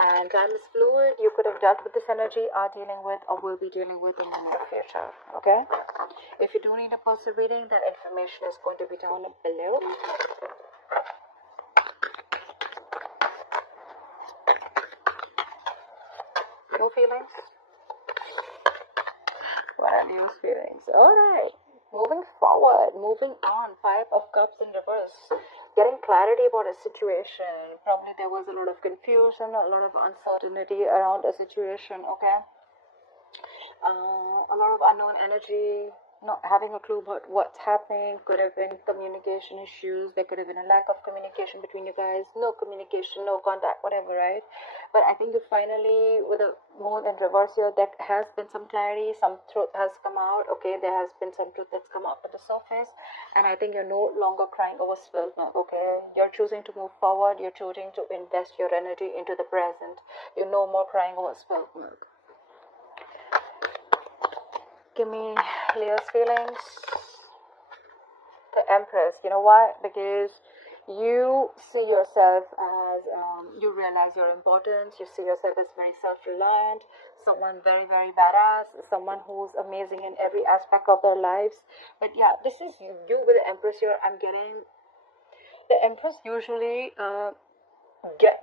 And time is fluid. You could have dealt with this energy, are dealing with, or will be dealing with in the near future. Okay? If you do need a personal reading, that information is going to be down below. No feelings? What are Leo's feelings? Alright. Moving forward. Moving on. 5 of Cups in reverse. Getting clarity about a situation. Probably there was a lot of confusion, a lot of uncertainty around a situation, okay? A lot of unknown energy, not having a clue about what's happening. Could have been communication issues. There could have been a lack of communication between you guys. No communication, no contact, whatever, right? But I think you finally, with the moon in reverse here, there has been some clarity. Some truth has come out, okay? There has been some truth that's come out to the surface. And I think you're no longer crying over spilled milk, okay? You're choosing to move forward. You're choosing to invest your energy into the present. You're no more crying over spilled milk. Give me Leo's feelings. The Empress. You know why? Because you see yourself as, you realize your importance. You see yourself as very self-reliant, someone very, very badass, someone who's amazing in every aspect of their lives. But yeah, this is you with the Empress here. I'm getting the Empress usually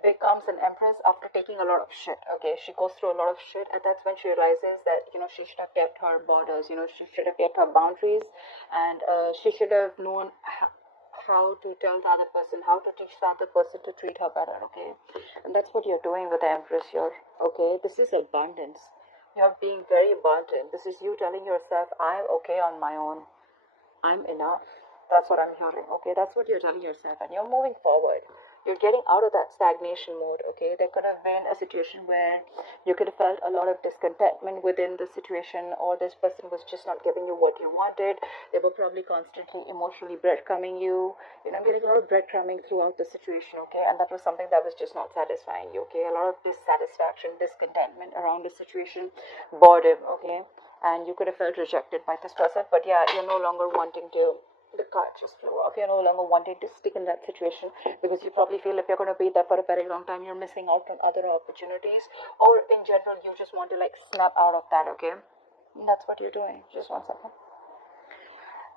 becomes an empress after taking a lot of shit. Okay, she goes through a lot of shit, and that's when she realizes that, you know, she should have kept her borders, you know, she should have kept her boundaries, and she should have known how to tell the other person, how to teach the other person to treat her better. Okay, and that's what you're doing with the Empress here. Okay, this is abundance. You're being very abundant. This is you telling yourself, I'm okay on my own, I'm enough. That's what I'm hearing. Okay, that's what you're telling yourself, and you're moving forward. You're getting out of that stagnation mode, okay? There could have been a situation where you could have felt a lot of discontentment within the situation, or this person was just not giving you what you wanted. They were probably constantly emotionally breadcrumbing you. You know, getting a lot of breadcrumbing throughout the situation, okay? And that was something that was just not satisfying you, okay? A lot of dissatisfaction, discontentment around the situation, boredom, okay? And you could have felt rejected by this person, but yeah, you're no longer wanting to. The card just flew off. You're no longer wanting to stick in that situation because you probably feel if you're going to be there for a very long time, you're missing out on other opportunities, or in general, you just want to like snap out of that, okay? And that's what you're doing. Just 1 second.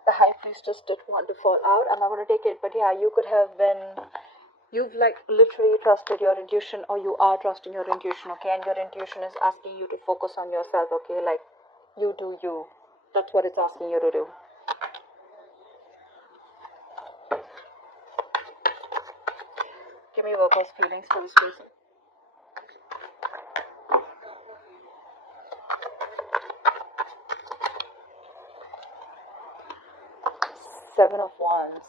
The High Priestess did want to fall out. I'm not going to take it, but yeah, you could have been. You've like literally trusted your intuition, or you are trusting your intuition, okay? And your intuition is asking you to focus on yourself, okay? Like, you do you. That's what it's asking you to do. Give me Virgo's feelings for this person. Seven of Wands.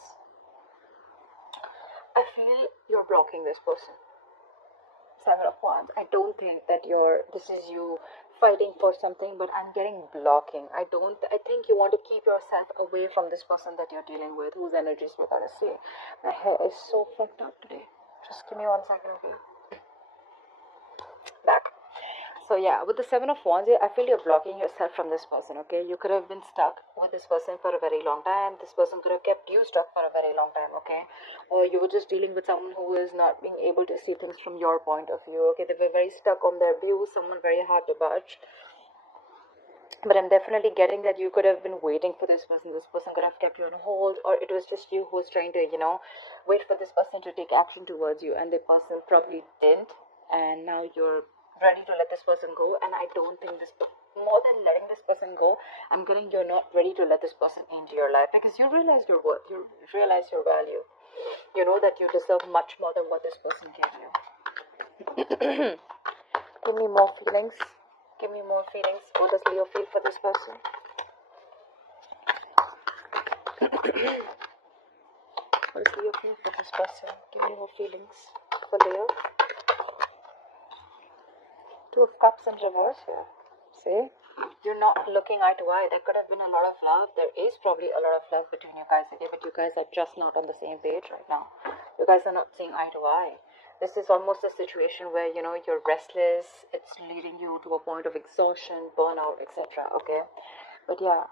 I feel you're blocking this person. 7 of Wands. I don't think that this is you fighting for something, but I'm getting blocking. I think you want to keep yourself away from this person that you're dealing with, whose energies we're going to see. My hair is so fucked up today. Just give me 1 second, okay? Back. So yeah, with the 7 of Wands here, I feel you're blocking yourself from this person, okay? You could have been stuck with this person for a very long time. This person could have kept you stuck for a very long time, okay? Or you were just dealing with someone who is not being able to see things from your point of view, okay? They were very stuck on their views, someone very hard to budge. But I'm definitely getting that you could have been waiting for this person. This person could have kept you on hold, or it was just you who was trying to, you know, wait for this person to take action towards you, and the person probably didn't, and now you're ready to let this person go. And I don't think more than letting this person go, I'm getting you're not ready to let this person into your life, because you realize your worth, you realize your value. You know that you deserve much more than what this person gave you. Give me more feelings. Give me more feelings. What does Leo feel for this person? What does Leo feel for this person? Give me more feelings for Leo. 2 of Cups in reverse here. See? You're not looking eye to eye. There could have been a lot of love. There is probably a lot of love between you guys, okay? But you guys are just not on the same page right now. You guys are not seeing eye to eye. This is almost a situation where, you know, you're restless. It's leading you to a point of exhaustion, burnout, etc. Okay? But yeah,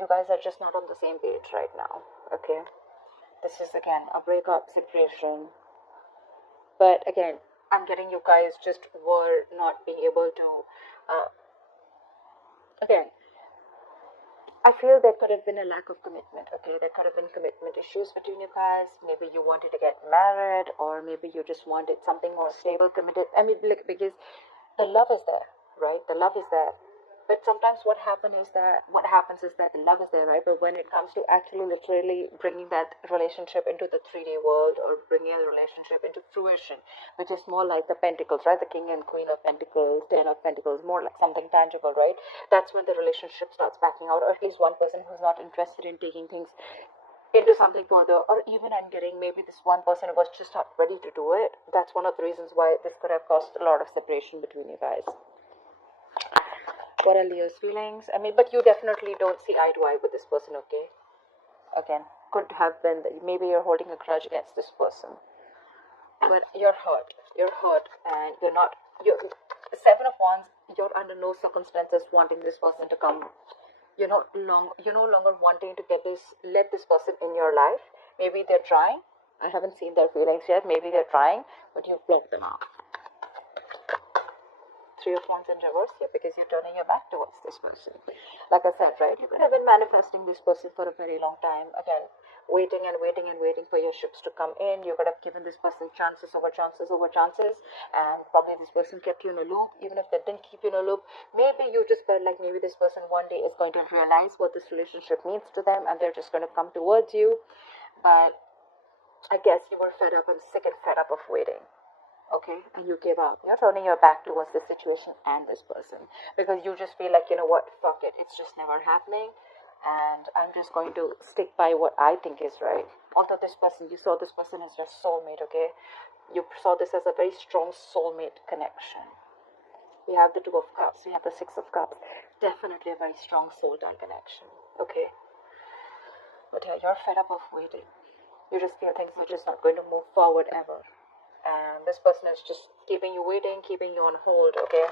you guys are just not on the same page right now. Okay? This is, again, a breakup, separation. But again, I'm getting you guys just were not being able to, again, I feel there could have been a lack of commitment, okay? There could have been commitment issues between you guys. Maybe you wanted to get married, or maybe you just wanted something more stable, committed. I mean, like, because the love is there, right? The love is there. But sometimes what happens is that the love is there, right? But when it comes to actually literally bringing that relationship into the 3D world, or bringing a relationship into fruition, which is more like the pentacles, right? The king and queen of pentacles, 10 of pentacles, more like something tangible, right? That's when the relationship starts backing out, or at least one person who's not interested in taking things into something further. Or even I'm getting, maybe this one person was just not ready to do it. That's one of the reasons why this could have caused a lot of separation between you guys. What are Leo's feelings? I mean, but you definitely don't see eye to eye with this person, okay? Again, could have been that maybe you're holding a grudge against this person, but you're hurt, and you're 7 of Wands. You're under no circumstances wanting this person to come. You're no longer wanting to let this person in your life. Maybe they're trying. I haven't seen their feelings yet. Maybe they're trying, but you've blocked them out. 3 of Wands in reverse here, because you're turning your back towards this person. Like I said, right, you could have been manifesting this person for a very long time. Again, waiting and waiting and waiting for your ships to come in. You could have given this person chances over chances over chances, and probably this person kept you in a loop. Even if they didn't keep you in a loop, maybe you just felt like maybe this person one day is going to realize what this relationship means to them, and they're just going to come towards you. But I guess you were fed up and sick and fed up of waiting. Okay, and you give up. You're turning your back towards this situation and this person, because you just feel like, you know what, fuck it, it's just never happening, and I'm just going to stick by what I think is right. Although this person, you saw this person as your soulmate, okay? You saw this as a very strong soulmate connection. We have the 2 of Cups, we have the 6 of Cups. Definitely a very strong soul tie connection, okay? But yeah, you're fed up of waiting. You just feel things are just not going to move forward ever. And this person is just keeping you waiting, keeping you on hold, okay?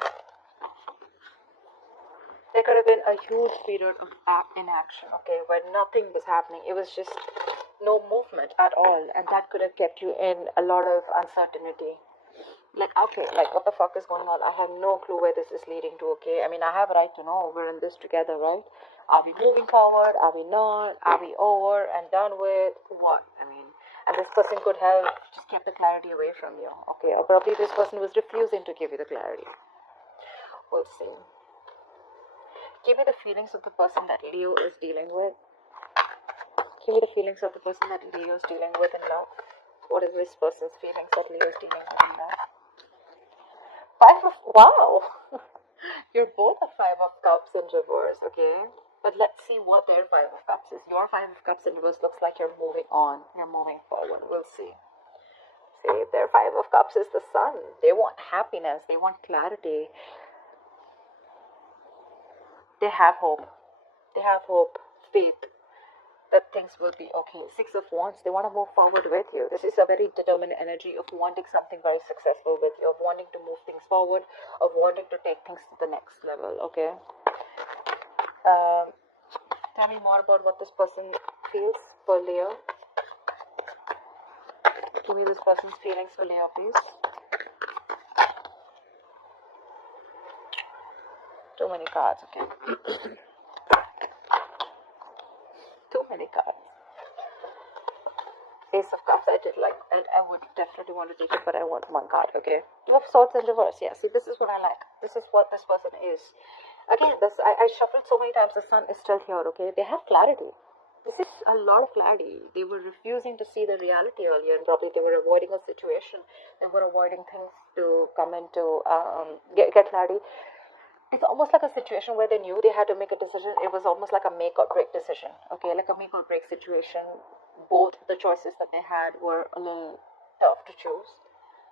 There could have been a huge period of inaction, okay, where nothing was happening. It was just no movement at all, and that could have kept you in a lot of uncertainty. Like, okay, like, what the fuck is going on? I have no clue where this is leading to, okay? I mean, I have a right to know. We're in this together, right? Are we moving forward? Are we not? Are we over and done with? What? I mean, and this person could have just kept the clarity away from you, okay? Or probably this person was refusing to give you the clarity. We'll see. Give me the feelings of the person that Leo is dealing with. Give me the feelings of the person that Leo is dealing with in love. What is this person's feelings that Leo is dealing with in love? Wow! You're both a 5 of Cups in reverse, okay? But let's see what their 5 of Cups is. Your 5 of Cups in reverse looks like you're moving on. You're moving forward. We'll see. See, their 5 of Cups is the Sun. They want happiness. They want clarity. They have hope. They have hope, faith that things will be okay. 6 of Wands, they want to move forward with you. This is a very determined energy of wanting something very successful with you, of wanting to move things forward, of wanting to take things to the next level, okay? Tell me more about what this person feels for Leo. Give me this person's feelings for Leo, please. Too many cards, okay? Too many cards. Ace of Cups, I did like, and I would definitely want to take it, but I want 1 card, okay? 2 of Swords in reverse, yeah, see, this is what I like. This is what this person is. Again, I shuffled so many times, the Sun is still here, okay? They have clarity. This is a lot of clarity. They were refusing to see the reality earlier, and probably they were avoiding a situation. They were avoiding things to come into, get clarity. It's almost like a situation where they knew they had to make a decision. It was almost like a make or break decision, okay? Like a make or break situation. Both the choices that they had were a little tough to choose.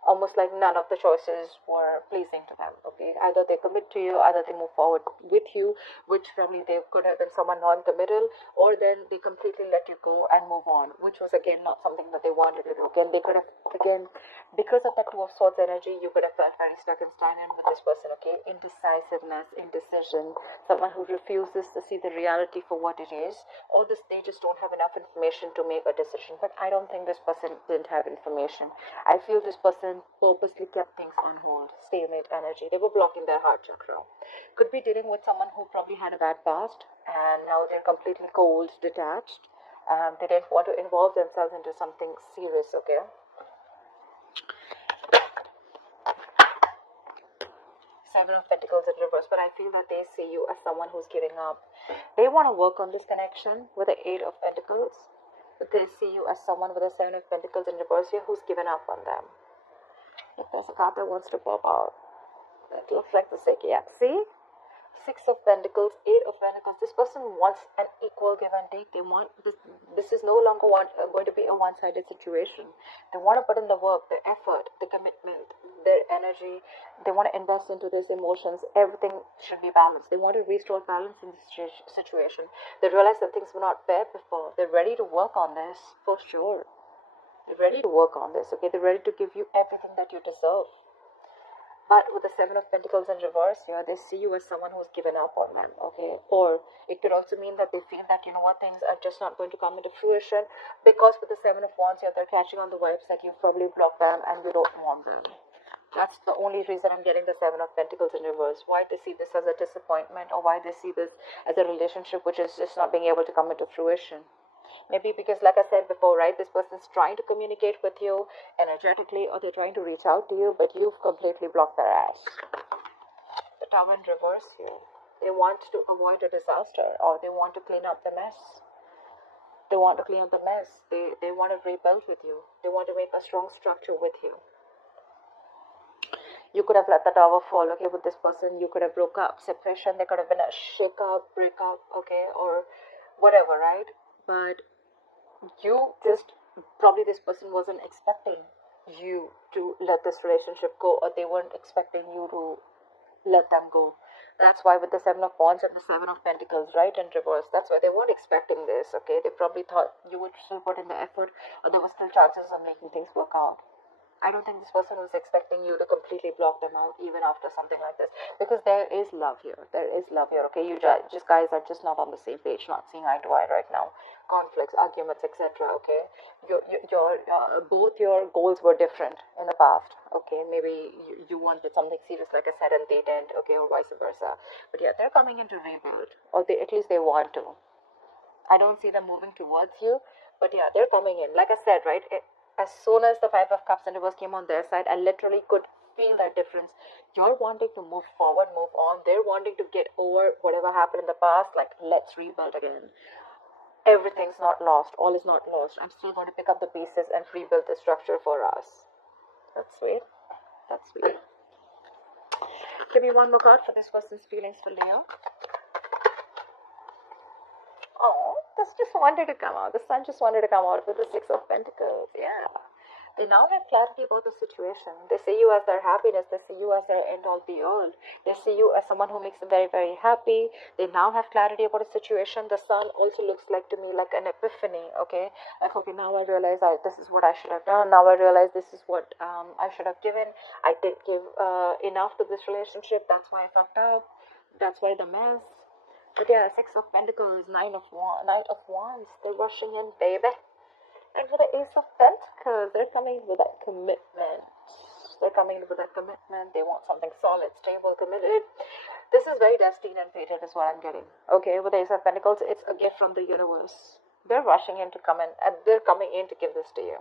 Almost like none of the choices were pleasing to them, okay? Either they commit to you, either they move forward with you, which probably they could have been someone non-committal, or then they completely let you go and move on, which was again not something that they wanted to do. Again, they could have, again, because of that 2 of Swords energy, you could have felt very stuck and stagnant with this person, okay? Indecisiveness, indecision, someone who refuses to see the reality for what it is, or they just don't have enough information to make a decision. But I don't think this person didn't have information. I feel this person and purposely kept things on hold. Stalemate energy. They were blocking their heart chakra. Could be dealing with someone who probably had a bad past and now they're completely cold, detached. They didn't want to involve themselves into something serious, okay? Seven of Pentacles in reverse, but I feel that they see you as someone who's giving up. They want to work on this connection with the Eight of Pentacles, but they see you as someone with the Seven of Pentacles in reverse here who's given up on them. If there's a card that wants to pop out, that looks like the Six. Yeah, see? Six of Pentacles, Eight of Pentacles. This person wants an equal give and take. They want this. This is no longer going to be a one-sided situation. They want to put in the work, the effort, the commitment, their energy. They want to invest into these emotions. Everything should be balanced. They want to restore balance in this situation. They realize that things were not fair before. They're ready to work on this for sure. They're ready to work on this. Okay, they're ready to give you everything that you deserve. But with the Seven of Pentacles in reverse here, they see you as someone who's given up on them, okay? Or it could also mean that they feel that, you know what, things are just not going to come into fruition because with the Seven of Wands here, they're catching on the vibes that you've probably blocked them and you don't want them. That's the only reason I'm getting the Seven of Pentacles in reverse. Why they see this as a disappointment or why they see this as a relationship which is just not being able to come into fruition. Maybe because, like I said before, right, this person's trying to communicate with you energetically or they're trying to reach out to you, but you've completely blocked their ass. The Tower in reverse here. They want to avoid a disaster or they want to clean up the mess. They want to clean up the mess. They want to rebuild with you. They want to make a strong structure with you. You could have let the Tower fall, okay, with this person. You could have broke up, separation. There could have been a shake up, break up, okay, or whatever, right? But you just, probably this person wasn't expecting you to let this relationship go or they weren't expecting you to let them go. That's why with the Seven of Wands and the Seven of Pentacles, right, in reverse, that's why they weren't expecting this, okay? They probably thought you would still put in the effort or there were still chances of making things work out. I don't think this person was expecting you to completely block them out even after something like this, because there is love here. There is love here, okay? You just guys are just not on the same page, not seeing eye to eye right now. Conflicts, arguments, etc. Okay, both your goals were different in the past. Okay, maybe you wanted something serious, like I said, and they didn't. Okay, or vice versa. But yeah, they're coming in to rebuild, or at least they want to. I don't see them moving towards you, but yeah, they're coming in. Like I said, right? As soon as the Five of Cups in reverse came on their side, I literally could feel that difference. You're wanting to move forward, move on. They're wanting to get over whatever happened in the past. Like, let's rebuild again. Everything's not lost. All is not lost. I'm still going to pick up the pieces and rebuild the structure for us. That's sweet. That's sweet. Give me one more card for this person's feelings for Leo. Oh, this just wanted to come out. The sun just wanted to come out with the Six of Pentacles. Yeah. They now have clarity about the situation. They see you as their happiness. They see you as their end all be all. They see you as someone who makes them very, very happy. They now have clarity about a situation. The sun also looks like to me like an epiphany, okay? Like, okay, now I realize this is what I should have done. Now I realize this is what I should have given. I didn't give enough to this relationship. That's why I fucked up. That's why the mess. But yeah, Six of Pentacles, Knight of Wands. They're rushing in, baby. And for the Ace of Pentacles, they're coming with that commitment. They're coming with that commitment. They want something solid, stable, committed. This is very destined and fated is what I'm getting. Okay, with the Ace of Pentacles, it's a gift from the universe. They're rushing in to come in, and they're coming in to give this to you.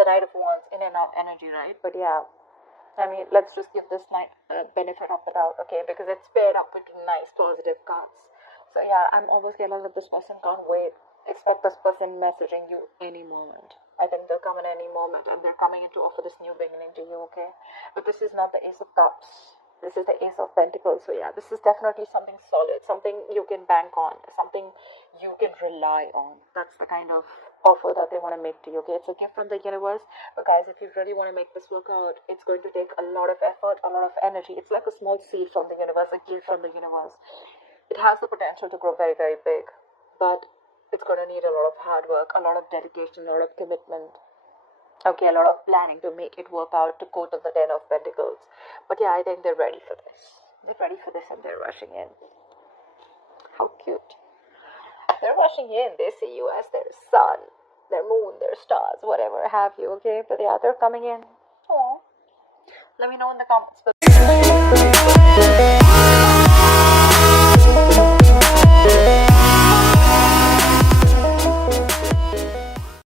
The Knight of Wands, in and out energy, right? But yeah, I mean, let's just give this night benefit of the doubt, okay? Because it's paired up with nice positive cards. So yeah, I'm almost getting that this person can't wait. Expect this person messaging you any moment. I think they'll come in any moment, and they're coming in to offer this new beginning to you, okay? But this is not the Ace of Cups. This is the Ace of Pentacles. So yeah, this is definitely something solid, something you can bank on, something you can rely on. That's the kind of offer that they want to make to you, okay? It's a gift from the universe. But guys, if you really want to make this work out, it's going to take a lot of effort, a lot of energy. It's like a small seed from the universe, a gift from the universe. It has the potential to grow very, very big, but it's going to need a lot of hard work, a lot of dedication, a lot of commitment. Okay, a lot of planning to make it work out, to go to the Ten of Pentacles. But yeah, I think they're ready for this. They're ready for this and they're rushing in. How cute. They're rushing in. They see you as their sun, their moon, their stars, whatever have you, okay? But yeah, they're coming in. Oh, let me know in the comments below.